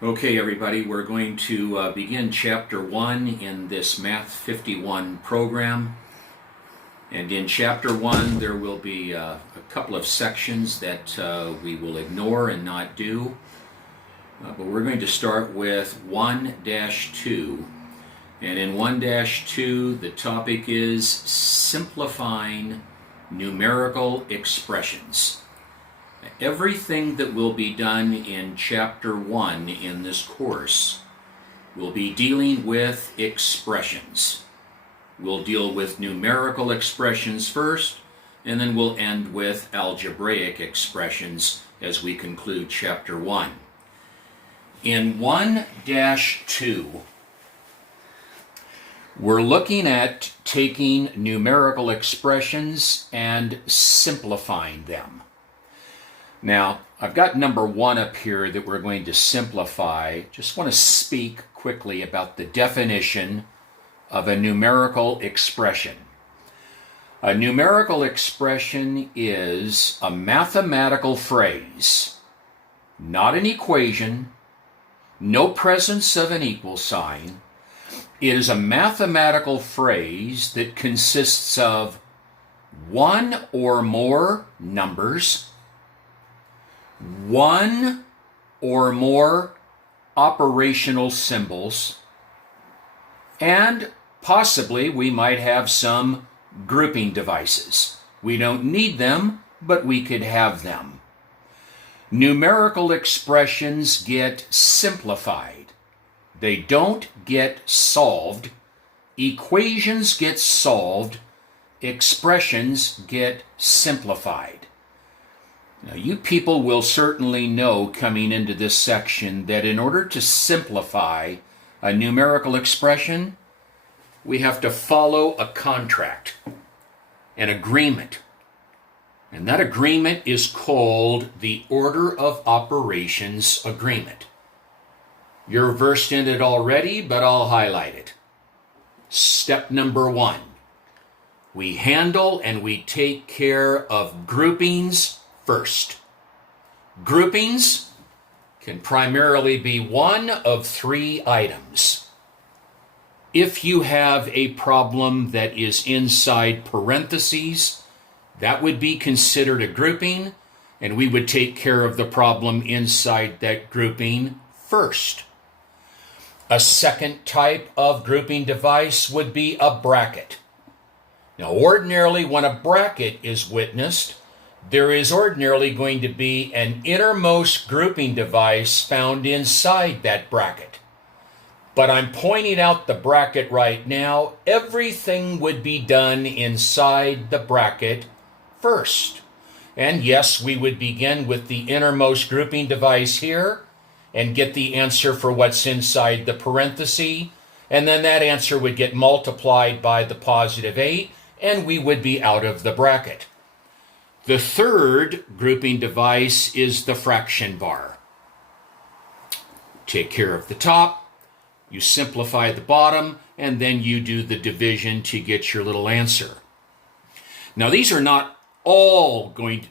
Okay, everybody, we're going to begin Chapter 1 in this Math 51 program. And in Chapter 1, there will be a couple of sections that we will ignore and not do. But we're going to start with 1-2. And in 1-2, the topic is simplifying numerical expressions. Everything that will be done in Chapter 1 in this course will be dealing with expressions. We'll deal with numerical expressions first, and then we'll end with algebraic expressions as we conclude Chapter 1. In 1-2, we're looking at taking numerical expressions and simplifying them. Now, I've got number 1 up here that we're going to simplify. Just want to speak quickly about the definition of a numerical expression. A numerical expression is a mathematical phrase, not an equation, no presence of an equal sign. It is a mathematical phrase that consists of one or more numbers, one or more operational symbols, and possibly we might have some grouping devices. We don't need them, but we could have them. Numerical expressions get simplified. They don't get solved. Equations get solved. Expressions get simplified. Now, you people will certainly know coming into this section that in order to simplify a numerical expression, we have to follow a contract, an agreement. And that agreement is called the Order of Operations Agreement. You're versed in it already, but I'll highlight it. Step number 1. We handle and we take care of groupings first. Groupings can primarily be one of 3 items. If you have a problem that is inside parentheses, that would be considered a grouping, and we would take care of the problem inside that grouping first. A second type of grouping device would be a bracket. Now, ordinarily, when a bracket is witnessed, there is ordinarily going to be an innermost grouping device found inside that bracket. But I'm pointing out the bracket right now. Everything would be done inside the bracket first. And yes, we would begin with the innermost grouping device here and get the answer for what's inside the parenthesis. And then that answer would get multiplied by the positive 8, and we would be out of the bracket. The third grouping device is the fraction bar. Take care of the top, you simplify the bottom, and then you do the division to get your little answer. Now, these are not only going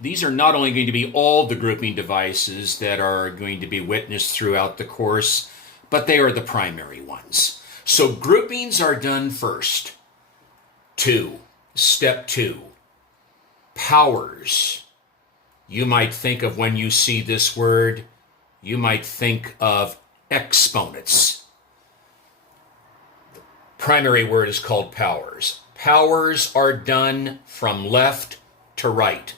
to be all the grouping devices that are going to be witnessed throughout the course, but they are the primary ones. So groupings are done first. Step 2. Powers. You might think of, when you see this word, you might think of exponents. The primary word is called powers. Powers are done from left to right.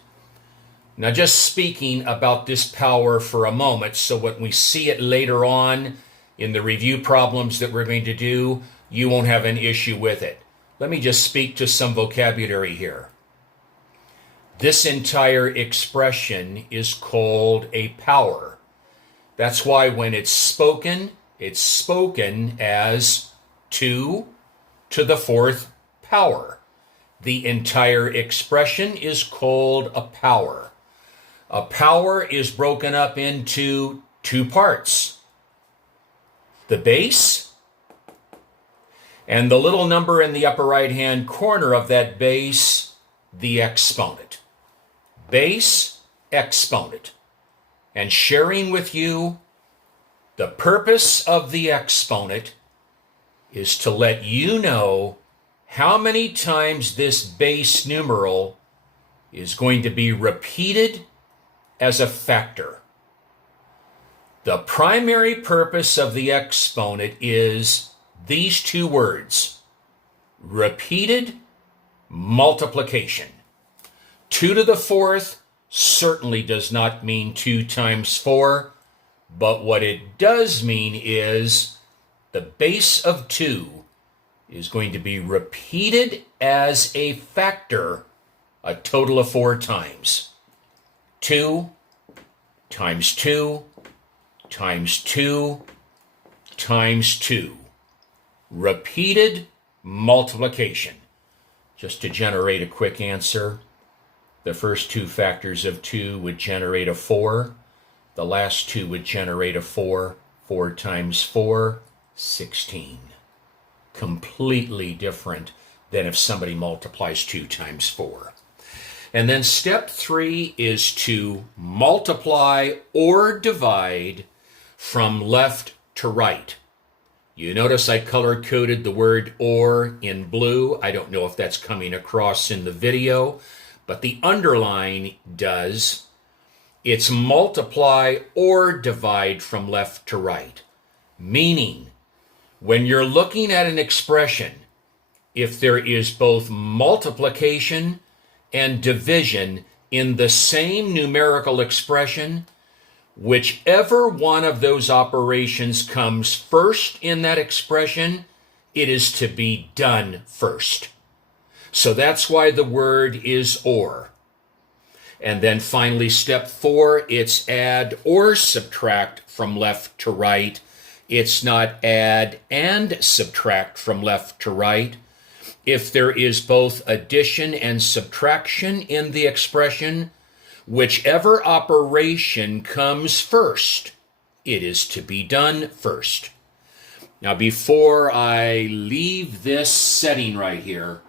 Now, just speaking about this power for a moment, so when we see it later on in the review problems that we're going to do, you won't have an issue with it. Let me just speak to some vocabulary here. This entire expression is called a power. That's why when it's spoken as 2 to the 4th power. The entire expression is called a power. A power is broken up into 2 parts. The base and the little number in the upper right-hand corner of that base, the exponent. Base, exponent. And sharing with you The purpose of the exponent is to let you know how many times this base numeral is going to be repeated as a factor. The primary purpose of the exponent is these two words: repeated multiplication. 2 to the fourth certainly does not mean 2 times 4, but what it does mean is the base of 2 is going to be repeated as a factor a total of 4 times. 2 times 2 times 2 times 2. Repeated multiplication. Just to generate a quick answer, the first 2 factors of 2 would generate a 4. The last 2 would generate a 4. 4 times 4, 16. Completely different than if somebody multiplies 2 times 4. And then step 3 is to multiply or divide from left to right. You notice I color-coded the word or in blue. I don't know if that's coming across in the video, but the underline does. It's multiply or divide from left to right. Meaning, when you're looking at an expression, if there is both multiplication and division in the same numerical expression, whichever one of those operations comes first in that expression, it is to be done first. So that's why the word is or. And then finally, step 4, it's add or subtract from left to right. It's not add and subtract from left to right. If there is both addition and subtraction in the expression, whichever operation comes first, it is to be done first. Now, before I leave this setting right here,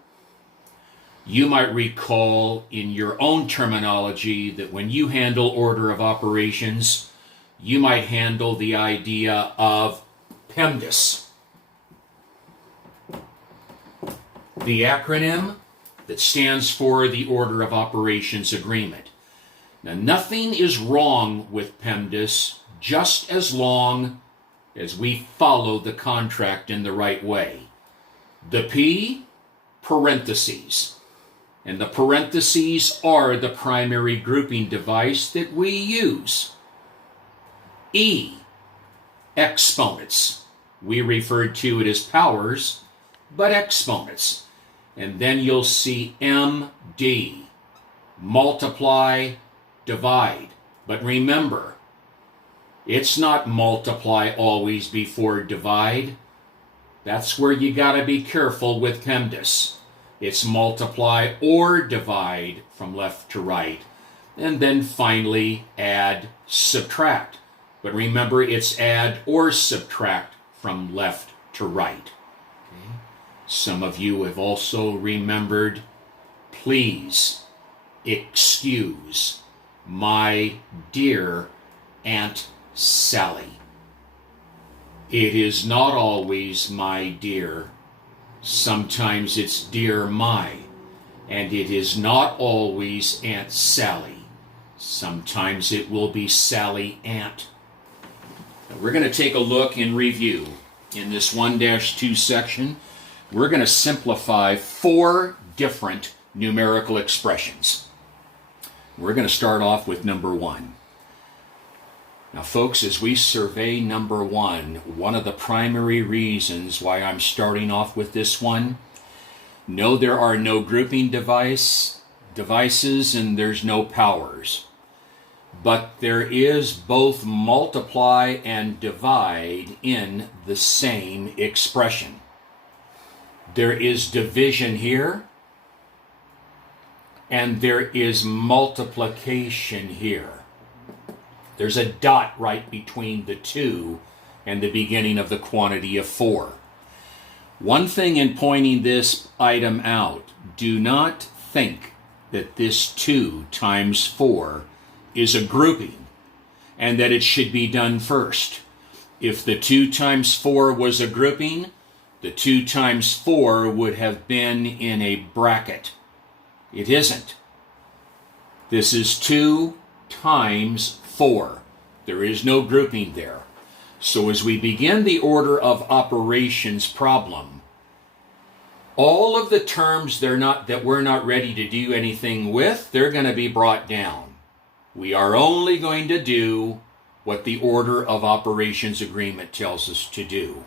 you might recall in your own terminology that when you handle order of operations, you might handle the idea of PEMDAS. The acronym that stands for the Order of Operations Agreement. Now, nothing is wrong with PEMDAS just as long as we follow the contract in the right way. The P, parentheses. And the parentheses are the primary grouping device that we use. E, exponents. We referred to it as powers, but exponents. And then you'll see MD, multiply, divide. But remember, it's not multiply always before divide. That's where you gotta be careful with PEMDAS. It's multiply or divide from left to right. And then finally, add, subtract. But remember, it's add or subtract from left to right. Okay. Some of you have also remembered, please excuse my dear Aunt Sally. It is not always my dear. Sometimes it's dear my. And it is not always Aunt Sally. Sometimes it will be Sally Aunt. Now we're going to take a look and review. In this 1-2 section, we're going to simplify 4 different numerical expressions. We're going to start off with number 1. Now, folks, as we survey number 1, one of the primary reasons why I'm starting off with this one, no, there are no grouping devices and there's no powers. But there is both multiply and divide in the same expression. There is division here, and there is multiplication here. There's a dot right between the 2 and the beginning of the quantity of 4. One thing in pointing this item out, do not think that this 2 times 4 is a grouping and that it should be done first. If the 2 times 4 was a grouping, the 2 times 4 would have been in a bracket. It isn't. This is 2 times 4. There is no grouping there. So as we begin the order of operations problem, all of the terms that we're not ready to do anything with, they're going to be brought down. We are only going to do what the order of operations agreement tells us to do.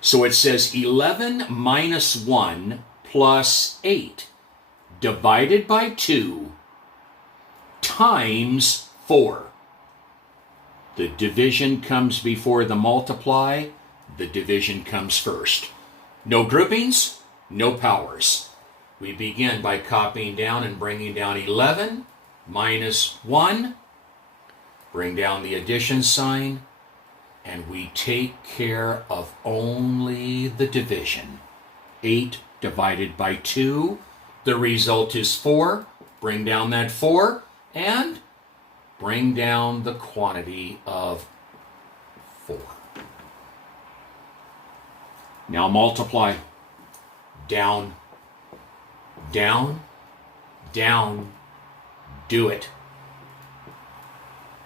So it says 11 minus 1 plus 8 divided by 2 times 4. The division comes before the multiply. The division comes first. No groupings, no powers. We begin by copying down and bringing down 11 minus 1. Bring down the addition sign, and we take care of only the division. 8 divided by 2. The result is 4. Bring down that 4, and bring down the quantity of 4. Now multiply. Down, down, down. Do it.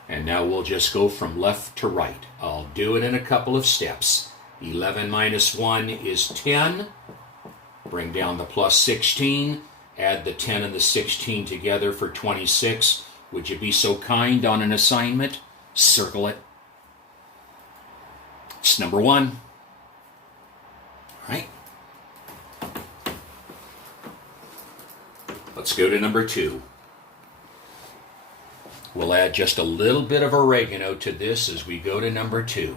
And now we'll just go from left to right. I'll do it in a couple of steps. 11 minus 1 is 10. Bring down the plus 16. Add the 10 and the 16 together for 26. Would you be so kind on an assignment? Circle it. It's number 1. All right. Let's go to number 2. We'll add just a little bit of oregano to this as we go to number 2.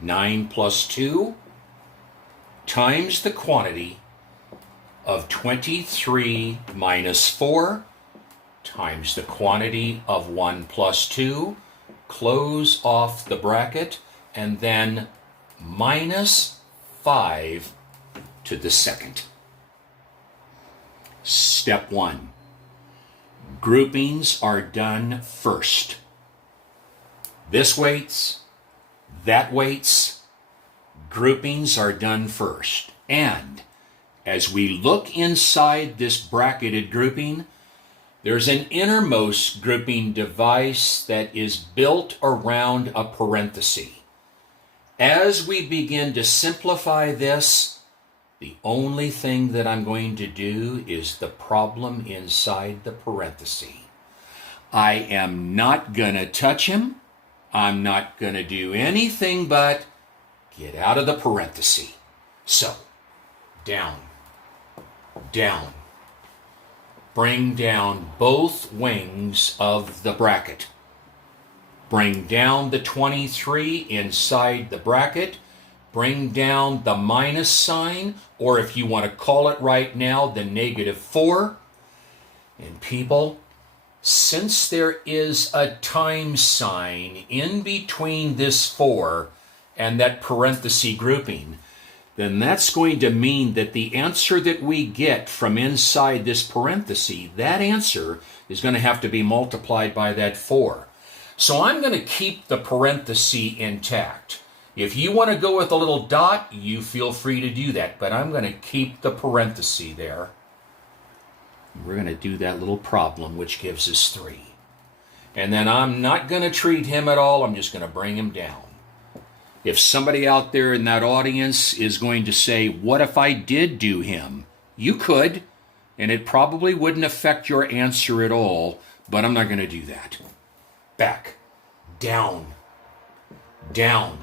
9 plus 2 times the quantity of 23 minus 4 times the quantity of 1 plus 2. Close off the bracket, and then minus 5 to the second. Step 1. Groupings are done first. This waits, that waits. Groupings are done first. And as we look inside this bracketed grouping, there's an innermost grouping device that is built around a parenthesis. As we begin to simplify this, the only thing that I'm going to do is the problem inside the parenthesis. I am not going to touch him. I'm not going to do anything but get out of the parenthesis. So, down, down. Bring down both wings of the bracket. Bring down the 23 inside the bracket. Bring down the minus sign, or if you want to call it right now, the negative 4. And people, since there is a times sign in between this 4 and that parenthesis grouping, then that's going to mean that the answer that we get from inside this parenthesis, that answer is going to have to be multiplied by that 4. So I'm going to keep the parenthesis intact. If you want to go with a little dot, you feel free to do that, but I'm going to keep the parenthesis there. We're going to do that little problem, which gives us 3. And then I'm not going to treat him at all. I'm just going to bring him down. If somebody out there in that audience is going to say, what if I did do him? You could, and it probably wouldn't affect your answer at all, but I'm not going to do that. Back, down, down.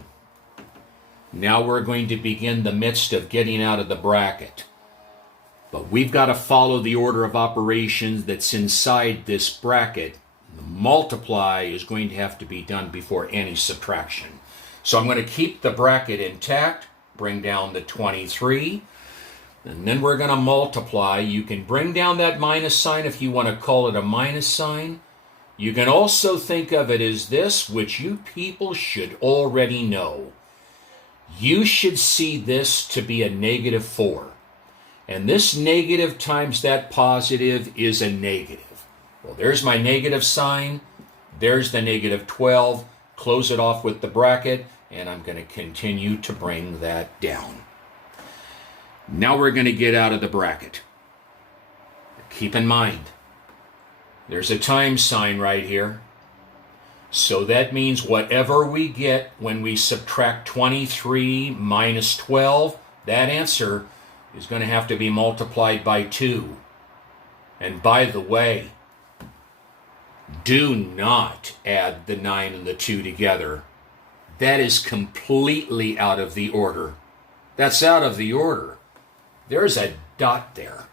Now we're going to begin the midst of getting out of the bracket. But we've got to follow the order of operations that's inside this bracket. The multiply is going to have to be done before any subtraction. So I'm going to keep the bracket intact, bring down the 23, and then we're going to multiply. You can bring down that minus sign if you want to call it a minus sign. You can also think of it as this, which you people should already know. You should see this to be a negative 4. And this negative times that positive is a negative. Well, there's my negative sign. There's the negative 12. Close it off with the bracket. and I'm going to continue to bring that down. Now we're going to get out of the bracket. Keep in mind, there's a times sign right here. So that means whatever we get when we subtract 23 minus 12, that answer is going to have to be multiplied by 2. And by the way, do not add the 9 and the 2 together. That is completely out of the order. That's out of the order. There's a dot there.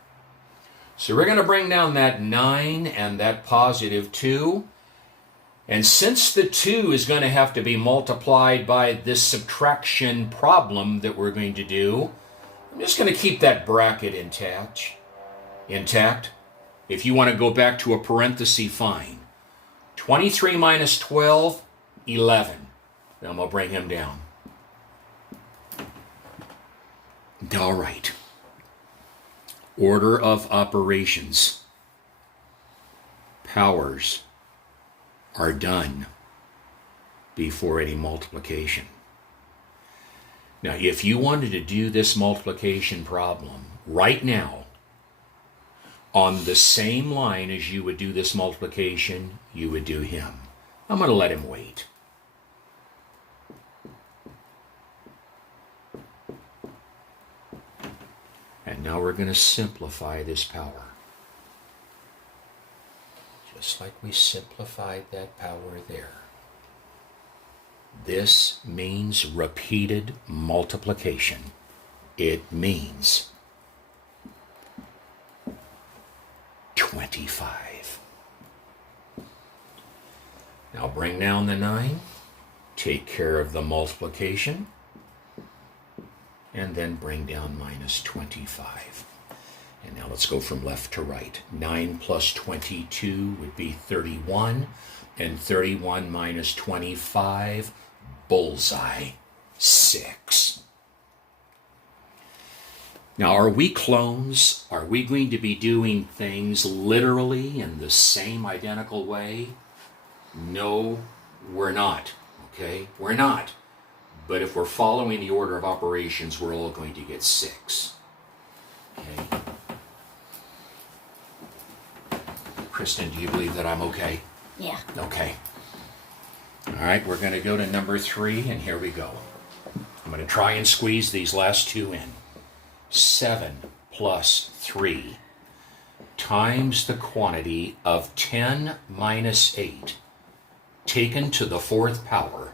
So we're going to bring down that 9 and that positive 2. And since the 2 is going to have to be multiplied by this subtraction problem that we're going to do, I'm just going to keep that bracket intact. If you want to go back to a parenthesis, fine. 23 minus 12, 11. Then we'll bring him down. All right. Order of operations. Powers are done before any multiplication. Now, if you wanted to do this multiplication problem right now on the same line as you would do this multiplication, you would do him. I'm going to let him wait. And now we're going to simplify this power. Just like we simplified that power there. This means repeated multiplication. It means 25. Now bring down the 9, take care of the multiplication, and then bring down minus 25. And now let's go from left to right. 9 plus 22 would be 31, and 31 minus 25, bullseye, 6. Now, are we clones? Are we going to be doing things literally in the same identical way? No, we're not. Okay? We're not. But if we're following the order of operations, we're all going to get 6. Okay? Kristen, do you believe that I'm okay? Yeah. Okay. All right, we're going to go to number 3, and here we go. I'm going to try and squeeze these last 2 in. 7 plus 3 times the quantity of 10 minus 8 taken to the 4th power.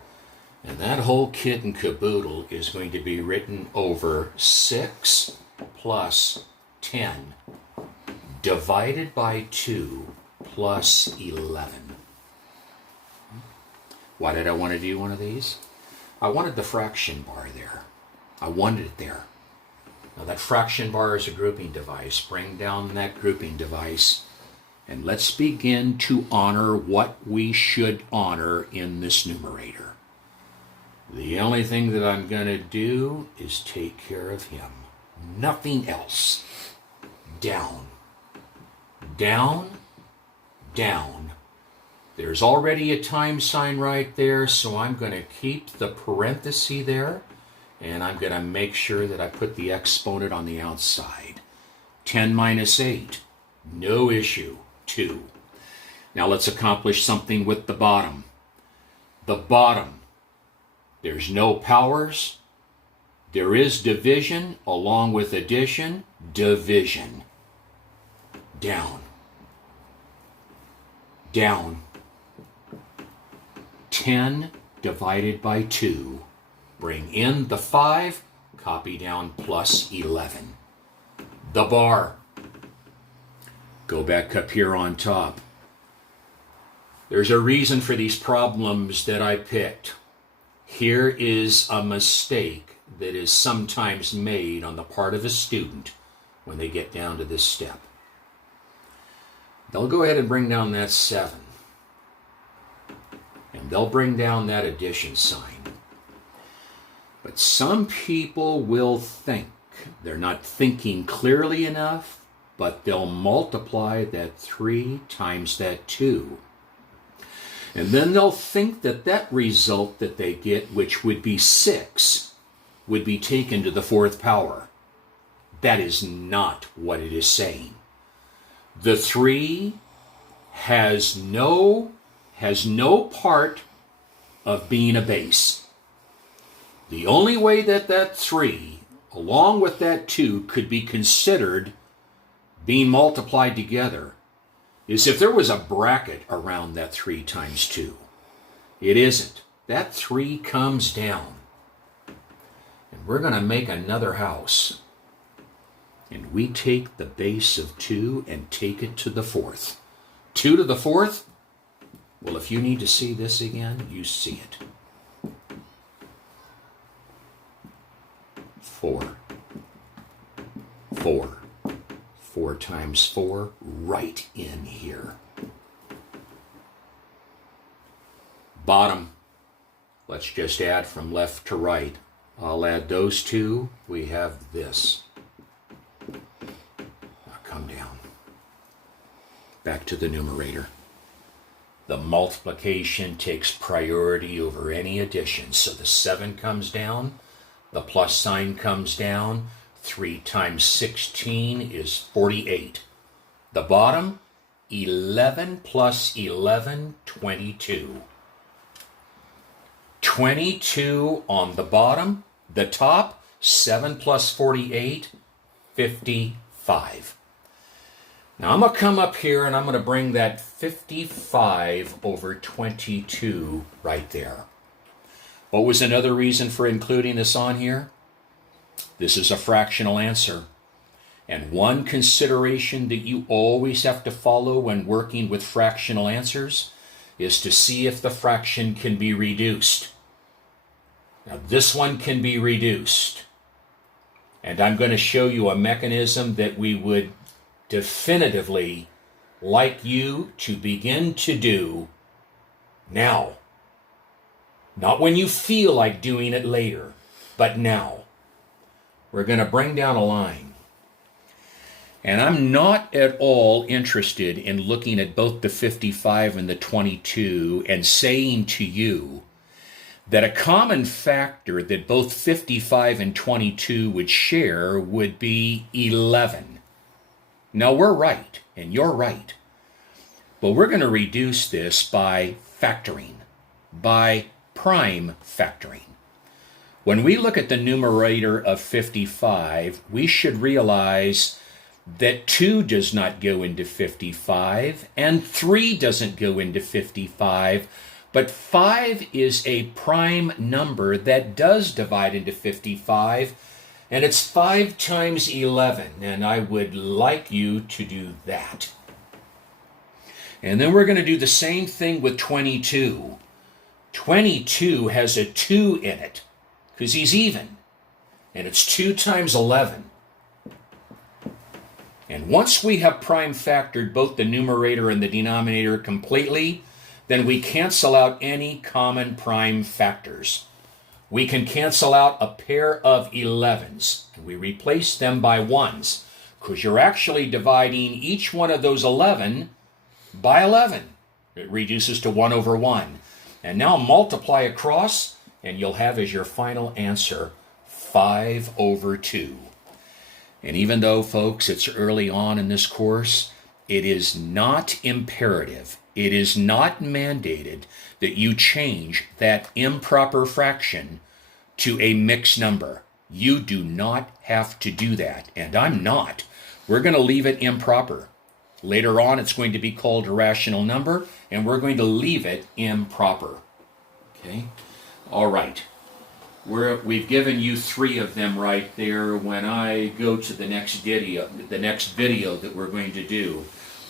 And that whole kit and caboodle is going to be written over 6 plus 10 divided by 2 plus 11. Why did I want to do one of these? I wanted the fraction bar there. I wanted it there. Now that fraction bar is a grouping device. Bring down that grouping device, and let's begin to honor what we should honor in this numerator. The only thing that I'm going to do is take care of him. Nothing else. Down. Down. Down. There's already a times sign right there, so I'm going to keep the parenthesis there, and I'm going to make sure that I put the exponent on the outside. 10 minus 8, no issue, 2. Now let's accomplish something with the bottom. The bottom, there's no powers. There is division along with addition, division. Down. Down. 10 divided by 2. Bring in the 5, copy down plus 11. The bar. Go back up here on top. There's a reason for these problems that I picked. Here is a mistake that is sometimes made on the part of a student when they get down to this step. They'll go ahead and bring down that 7. And they'll bring down that addition sign. But some people will think they're not thinking clearly enough, but they'll multiply that 3 times that 2. And then they'll think that that result that they get, which would be 6, would be taken to the 4th power. That is not what it is saying. The 3 has no part of being a base. The only way that that 3, along with that 2, could be considered being multiplied together is if there was a bracket around that 3 times 2. It isn't. That 3 comes down. And we're going to make another house. And we take the base of 2 and take it to the 4th. 2 to the 4th? Well, if you need to see this again, you see it. 4. 4. 4 times 4, right in here. Bottom, let's just add from left to right. I'll add those 2. We have this. Now come down. Back to the numerator. The multiplication takes priority over any addition. So the 7 comes down, the plus sign comes down. 3 times 16 is 48. The bottom, 11 plus 11, 22. 22 on the bottom. The top, 7 plus 48, 55. Now I'm going to come up here and I'm going to bring that 55 over 22 right there. What was another reason for including this on here? This is a fractional answer. And one consideration that you always have to follow when working with fractional answers is to see if the fraction can be reduced. Now this one can be reduced. And I'm going to show you a mechanism that we would definitively like you to begin to do now. Not when you feel like doing it later, but now. We're going to bring down a line. And I'm not at all interested in looking at both the 55 and the 22 and saying to you that a common factor that both 55 and 22 would share would be 11. Now we're right, and you're right. But we're going to reduce this by factoring, by prime factoring. When we look at the numerator of 55, we should realize that 2 does not go into 55, and 3 doesn't go into 55, but 5 is a prime number that does divide into 55, and it's 5 times 11, and I would like you to do that. And then we're going to do the same thing with 22. 22 has a 2 in it, because he's even, and it's 2 times 11. And once we have prime factored both the numerator and the denominator completely, then we cancel out any common prime factors. We can cancel out a pair of 11s, and we replace them by 1s, because you're actually dividing each one of those 11 by 11. It reduces to 1 over 1. And now multiply across, and you'll have as your final answer 5 over 2. And even though, folks, it's early on in this course, it is not imperative, it is not mandated that you change that improper fraction to a mixed number. You do not have to do that, and I'm not. We're going to leave it improper. Later on, it's going to be called a rational number, and we're going to leave it improper. Okay? All right. We've given you 3 of them right there. When I go to the next video that we're going to do,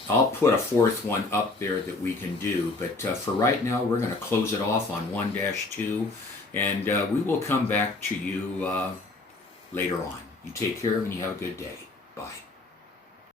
I'll put a 4th one up there that we can do. But for right now, we're going to close it off on 1-2, and we will come back to you later on. You take care and you have a good day. Bye.